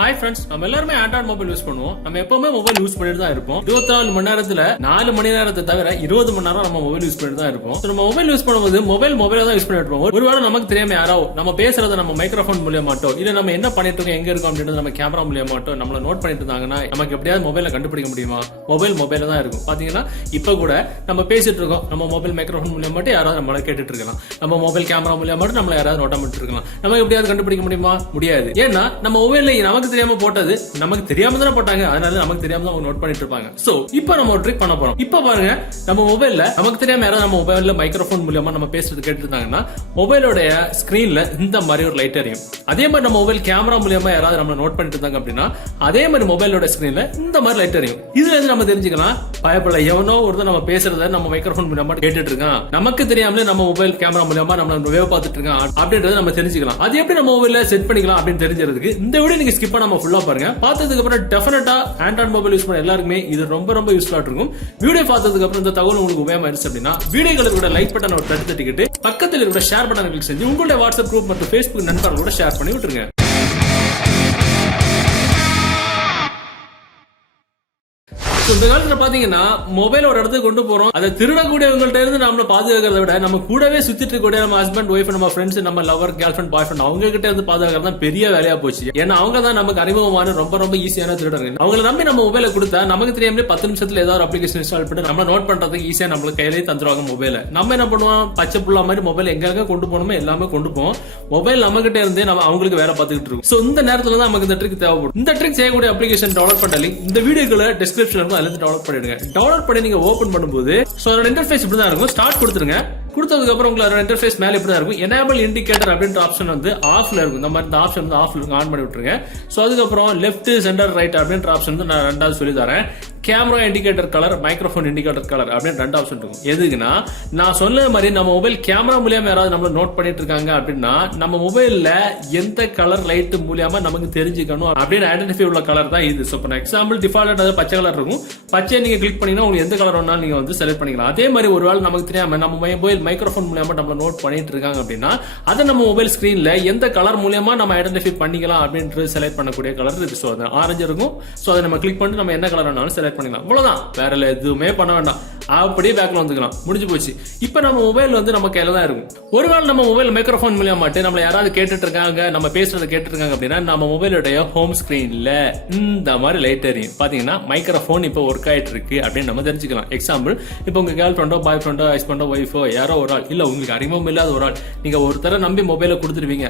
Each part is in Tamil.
Hi friends, நம்ம எல்லாரும் ஆண்ட்ராய்டு மொபைல் யூஸ் பண்ணுவோம். நம்ம எப்பவுமே மொபைல் யூஸ் பண்ணிட்டு தான் இருப்போம். 24 மணி நேரத்துல 4 மணி நேரத்தை தவிர 20 மணி நேரம் நம்ம மொபைல் யூஸ் பண்ணிட்டு தான் இருப்போம். நம்ம மொபைல் யூஸ் பண்ணும்போது மொபைல தான் யூஸ் பண்ணிட்டு இருப்போம். ஒருவேளை நமக்கு தெரியாம யாரோ நம்ம பேசுறத நம்ம மைக்ரோஃபோன் மூலமாட்டோ இல்ல நம்ம என்ன பண்ணிட்டு இருக்கோம் எங்க இருக்கோம் அப்படின்றது நம்ம கேமரா மூலமாட்டோ நம்மள நோட் பண்ணிட்டு இருந்தாங்கன்னா நமக்கு எப்படியாவது மொபைல கண்டுபிடிக்க முடியுமா? மொபைல தான் இருக்கும். பாத்தீங்கன்னா இப்ப கூட நம்ம பேசிட்டு இருக்கோம். நம்ம மொபைல் மைக்ரோஃபோன் மூலமாட்டோ யாராவது நம்மள கேட்டுட்டு இருக்கலாம். நம்ம மொபைல் கேமரா மூலமாட்டோ நம்மள யாராவது நோட் பண்ணிட்டு இருக்கலாம். நம்ம எப்படியாவது கண்டுபிடிக்க முடியுமா? முடியாது. ஏன்னா நம்ம மொபைல்ல நமக்கு தெரியாம போட்டது நமக்கு தெரியாம தானே போட்டாங்க, அதனால நமக்கு தெரியாம தான் அவங்க நோட் பண்ணிட்டு இருப்பாங்க. சோ இப்போ நம்ம ஒரு ட்ரிக் பண்ண போறோம். இப்போ பாருங்க, நம்ம மொபைல்ல நமக்கு தெரியாம யாராவது நம்ம மொபைல்ல மைக்ரோஃபோன் மூலமா நம்ம பேசுறது கேட்டு இருந்தாங்கன்னா மொபைலோட ஸ்கிரீன்ல இந்த மாதிரி ஒரு லைட் எரியும். அதே மாதிரி நம்ம மொபைல் கேமரா மூலமா யாராவது நம்ம நோட் பண்ணிட்டு இருந்தாங்க அப்படின்னா அதே மாதிரி மொபைலோட ஸ்கிரீன்ல இந்த மாதிரி லைட் எரியும். இதுல இருந்து நம்ம தெரிஞ்சுக்கலாம், பயப்பட எவனோ ஒருத்தர் நம்ம பேசுறத நம்ம மைக்ரோஃபோன் மூலமா கேட்டுட்டு இருக்கான், நமக்கு தெரியாமலே நம்ம மொபைல் கேமரா மூலமா நம்ம வேவ் பார்த்துட்டு இருக்கான் அப்படின்றத நம்ம தெரிஞ்சுக்கலாம். அது எப்படி நம்ம மொபைல்ல செட் பண்ணிக்கலாம் அப்படின்னு தெரிஞ்சதுக்கு இந்த வீடியோ நீங்க ஸ்கிப் பண்ணாம ஃபுல்லா பாருங்க. பார்த்ததுக்கு அப்புறம் டெஃபினட்டா ஆண்ட்ராய்டு மொபைல் யூஸ் பண்ண எல்லாருக்குமே இது ரொம்ப யூஸ்ஃபுல்லா இருக்கும். வீடியோ பார்த்ததுக்கு அப்புறம் இந்த தகவல் உங்களுக்கு உபயோகமா இருந்துச்சு அப்படின்னா வீடியோகளுக்கு லைக் பட்டன் ஒரு தட்டிக்கிட்டு பக்கத்தில் இருக்கிற ஷேர் பட்டன் கிளிக் செஞ்சு உங்களுடைய வாட்ஸ்அப் குரூப் மற்றும் Facebook நண்பர்களோட ஷேர் பண்ணி விட்டுருங்க. இந்த காலத்துல பாத்தீங்கன்னா மொபைல் ஒரு இடத்துக்கு கொண்டு போறோம், அதை திருடக்கூடியவங்கள்ட்ட இருந்து நம்மள பாதுகாக்கிறத விட நம்ம கூடவே சுத்திட்டு கூடிய நம்ம ஹஸ்பண்ட் ஒய்ஃப் நம்ம ஃப்ரெண்ட்ஸ் நம்ம லவர் கேர்ள் ஃப்ரெண்ட் பாய் ஃப்ரெண்ட் அவங்க கிட்ட இருந்து பாதுகாக்கிறது தான் பெரிய வேலையா போச்சு. ஏன்னா அவங்க தான் நமக்கு அறிமுகமான ரொம்ப ஈஸியான திருடர்கள். அவங்களை நம்பி நம்ம மொபைலை கொடுத்தா நமக்கு தெரியாமலே 10 நிமிஷத்துல ஏதாவது அப்ளிகேஷன் இன்ஸ்டால் பண்ணி நம்ம நோட் பண்றதுக்கு ஈஸியா நம்மளுக்கு கையிலேயே தந்துருவாங்க மொபைல. நம்ம என்ன பண்ணுவோம், பச்சை புள்ள மாதிரி மொபைல் எங்க கொண்டு போகணுமோ எல்லாமே கொண்டு போவோம். மொபைல் நம்ம கிட்ட இருந்தே நம்ம அவங்களுக்கு வேலை பார்த்துக்கிட்டு இருக்கோம். சோ இந்த நேரத்துல தான் நமக்கு இந்த ட்ரிக் தேவைப்படும். இந்த ட்ரிக் செய்யக்கூடிய அப்ளிகேஷன் டவுன்லோட் பண்ண லிங்க் இந்த வீடியோக்குள்ள டிஸ்கிரிப்ஷன்ல இருக்கும், அதுல இருந்து டவுன்லோட் பண்ணிடுங்க. டவுன்லோட் பண்ணி நீங்க ஓபன் பண்ணும்போது அதோட இன்டர்ஃபேஸ் இப்படி தான் இருக்கும். ஸ்டார்ட் கொடுத்துருங்க. கொடுத்ததுக்கு அப்புறம் உங்களோட இன்டர்ஃபேஸ் மேல இப்படி தான் இருக்கும். எனேபிள் இண்டிகேட்டர் அப்படின்ற ஆப்ஷன் வந்து ஆஃப்ல இருக்கும். இந்த மாதிரி இந்த ஆப்ஷன் வந்து ஆஃப்ல ஆன் பண்ணி விட்டுருங்க. சோ அதுக்கப்புறம் லெஃப்ட் சென்டர் ரைட் அப்படின்ற ஆப்ஷன் வந்து நான் ரெண்டாவது சொல்லி தரேன். Camera indicator colour, microphone indicator colour அப்படின்னு 2 ஆப்ஷன் இருக்கும். எதுக்குன்னா நான் சொன்ன மாதிரி நம்ம மொபைல் கேமரா மூலியமா யாராவது நம்மள நோட் பண்ணிட்டு இருக்காங்க அப்படின்னா நம்ம மொபைல்ல எந்த கலர் லைட் மூலியமா நமக்கு தெரிஞ்சுக்கணும் அப்படின்னு ஐடென்டிஃபை உள்ள கலர் தான் இது. சோ எக்ஸாம்பிள் டிஃபால்ட் பச்சை கலர் இருக்கும். பச்சை நீங்க கிளிக் பண்ணீங்கன்னா உங்களுக்கு எந்த கலர் வேணாலும் நீங்க வந்து செலக்ட் பண்ணிக்கலாம். அதே மாதிரி ஒருவேளை நமக்கு தெரியாம நம்ம மொபைல் மைக்ரோஃபோன் மூலமா நம்ம நோட் பண்ணிட்டு இருக்காங்க அப்படின்னா அதை நம்ம மொபைல் ஸ்கிரீன்ல எந்த கலர் மூலமா நம்ம ஐடென்டிஃபை பண்ணிக்கலாம் அப்படின்றது செலக்ட் பண்ணக்கூடிய கலர் இருக்கு. சோ அது ஆரஞ்சு இருக்கும். சோ அதை நம்ம கிளிக் பண்ணி நம்ம என்ன கலர் வேணாலும் செலக்ட் பண்ணிக்கலாம். அவ்வளவுதான், வேற எதுவுமே பண்ண வேண்டாம். அப்படியே பேக்ல வந்துக்கலாம், முடிஞ்சு போச்சு. இப்ப நம்ம மொபைல் வந்து நம்ம கையில தான் இருக்கும். ஒருவேளை நம்ம மொபைல் மைக்ரோஃபோன் மூலமா நம்ம யாராவது கேட்டுட்டு இருக்காங்க, நம்ம பேசுறத கேட்டுட்டு இருக்காங்க அப்படின்னா நம்ம மொபைலோட ஹோம் ஸ்கிரீன்ல இந்த மாதிரி லைட் எரியும். பாத்தீங்கன்னா மைக்ரோஃபோன் இப்ப ஒர்க் ஆயிட்டு இருக்கு அப்படின்னு நம்ம தெரிஞ்சுக்கலாம். எக்ஸாம்பிள், இப்போ உங்க கேர்ள் ஃப்ரெண்டோ பாய் ஃப்ரெண்டோ ஹஸ்பண்டோ ஒய்ஃபோ யாரோ ஒரு ஆள், இல்ல உங்களுக்கு அறிமுகம் இல்லாத ஒரு ஆள், நீங்க ஒருத்தர நம்பி மொபைலை கொடுத்துருவீங்க.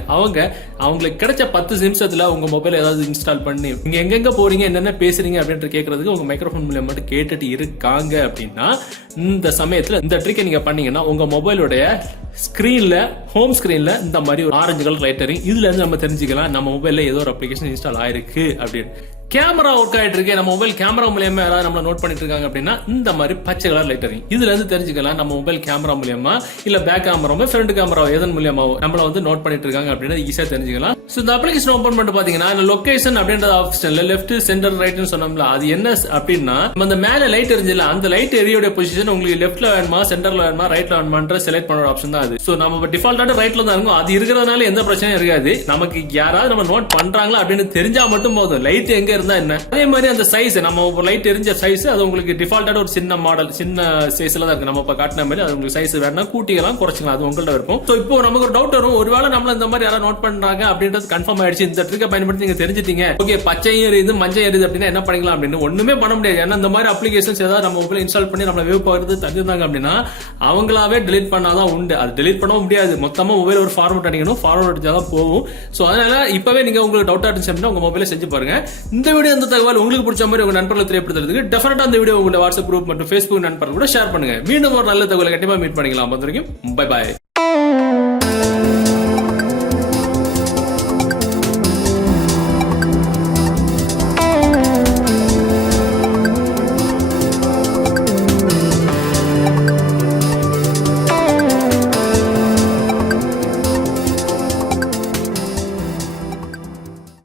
அவங்களுக்கு கிடைச்ச 10 நிமிஷத்துல உங்க மொபைல் ஏதாவது இன்ஸ்டால் பண்ணி நீங்க எங்கெங்க போறீங்க என்னென்ன பேசுறீங்க அப்படின்னு கேட்கறதுக்கு உங்க மைக்ரோஃபோன் மூலம் மட்டும் கேட்டுட்டு இருக்காங்க அப்படின்னா இந்த சமயத்துல இந்த ட்ரிக்கை நீங்க பண்ணீங்கன்னா உங்க மொபைலோட ஸ்கிரீன்ல ஹோம் ஸ்கிரீன்ல இந்த மாதிரி ஒரு ஆரஞ்சு கலர் லைட் எரியும். இதுல இருந்து நம்ம தெரிஞ்சுக்கலாம் நம்ம மொபைல்ல ஏதோ ஒரு அப்ளிகேஷன் இன்ஸ்டால் ஆயிருக்கு அப்படின்னு. கேமரா ஒர்க் ஆயிட்டு இருக்கு, நம்ம மொபைல் கேமரா மூலமா யாராவது நம்மள நோட் பண்ணிட்டு இருக்காங்க அப்படின்னா இந்த மாதிரி பச்சை கலர் லைட் எரியும். இதுல இருந்து தெரிஞ்சுக்கலாம் நம்ம மொபைல் கேமரா மூலமா இல்ல பேக் கேமரா ஃப்ரண்ட் கேமரா எதன் மூலமா நம்மள வந்து நோட் பண்ணிட்டு இருக்காங்க அப்படின்னு ஈஸியா தெரிஞ்சுக்கலாம். சோ இந்த அப்ளிகேஷன் ஓபன் பண்ணிட்டு பாத்தீங்கன்னா லொகேஷன் அப்படின்ற ஆப்ஷன்ல லெஃப்ட் சென்டர் ரைட்னு சொன்னோம்ல, அது என்ன அப்படின்னா அந்த மேல லைட் எரிஞ்சல அந்த லைட் எரியோட பொசிஷன் உங்களுக்கு லெஃப்ட்ல வேணுமா சென்டர்ல வேணுமா ரைட்ல வேணுமான்ற செலக்ட் பண்ற ஆப்ஷன் தான் அது. சோ நம்ம டிஃபால்ட்டா ரைட்ல தான் இருக்கும். அது இருக்கிறதுனால எந்த பிரச்சனையும் இருக்காது. நமக்கு யாராவது நம்ம நோட் பண்றாங்களா அப்படின்னு தெரிஞ்சா மட்டும் போதும், லைட் எங்க இருந்தா என்ன. அதே மாதிரி அந்த சைஸ் நம்ம லைட் எரிஞ்ச சைஸ் அது உங்களுக்கு டிஃபால்ட்டா ஒரு சின்ன மாடல் சின்ன சைஸ்ல தான் இருக்கு. நம்ம இப்ப காட்டின மாதிரி அது உங்களுக்கு சைஸ் வேணா கூட்டிக்கலாம் குறைச்சிக்கலாம், அது உங்கள்ட்ட இருக்கும். சோ இப்போ நமக்கு ஒரு டவுட் வரும், ஒருவேளை நம்மள இந்த மாதிரி யாராவது நோட் பண்றாங்க அப்படின்றது கன்ஃபார்ம் ஆயிடுச்சு, இந்த ட்ரிக்கை பயன்படுத்தி நீங்க தெரிஞ்சிட்டீங்க, ஓகே பச்சையும் எரியுது மஞ்சள் எரியுது அப்படின்னா என்ன பண்ணிக்கலாம் அப்படின்னு ஒண்ணுமே பண்ண முடியாது. ஏன்னா இந்த மாதிரி அப்ளிகேஷன்ஸ் ஏதாவது நம்ம மொபைல் இன்ஸ்டால் பண்ணி நம்ம வேவ் பார்த்து தந்துருந்தாங்க அப்படின்னா அவங்களாவே டெலிட் பண்ணாதான் உண்டு. அது டெலிட் பண்ணவும் முடியாது, மொத்தமா மொபைல் ஒரு ஃபார்மட் அடிக்கணும், ஃபார்வர்ட் அடிச்சாதான் போகும். சோ அதனால இப்பவே நீங்க உங்களுக்கு டவுட் இருந்துச்சு அப்படின்னா உங்க மொபைல செஞ்சு பாருங்க. இந்த வீடியோ இந்த தகவல் உங்களுக்கு பிடிச்ச மாதிரி உங்க நண்பர்களுக்கு தெரியப்படுத்துறதுக்கு டெஃபினட்டா இந்த வீடியோ உங்க வாட்ஸ்அப் குரூப் மற்றும் Facebook நண்பர்கள் கூட ஷேர் பண்ணுங்க. மீண்டும் ஒரு நல்ல தகவலை கண்டிப்பா மீட் பண்ணிக்கலாம். Bye bye.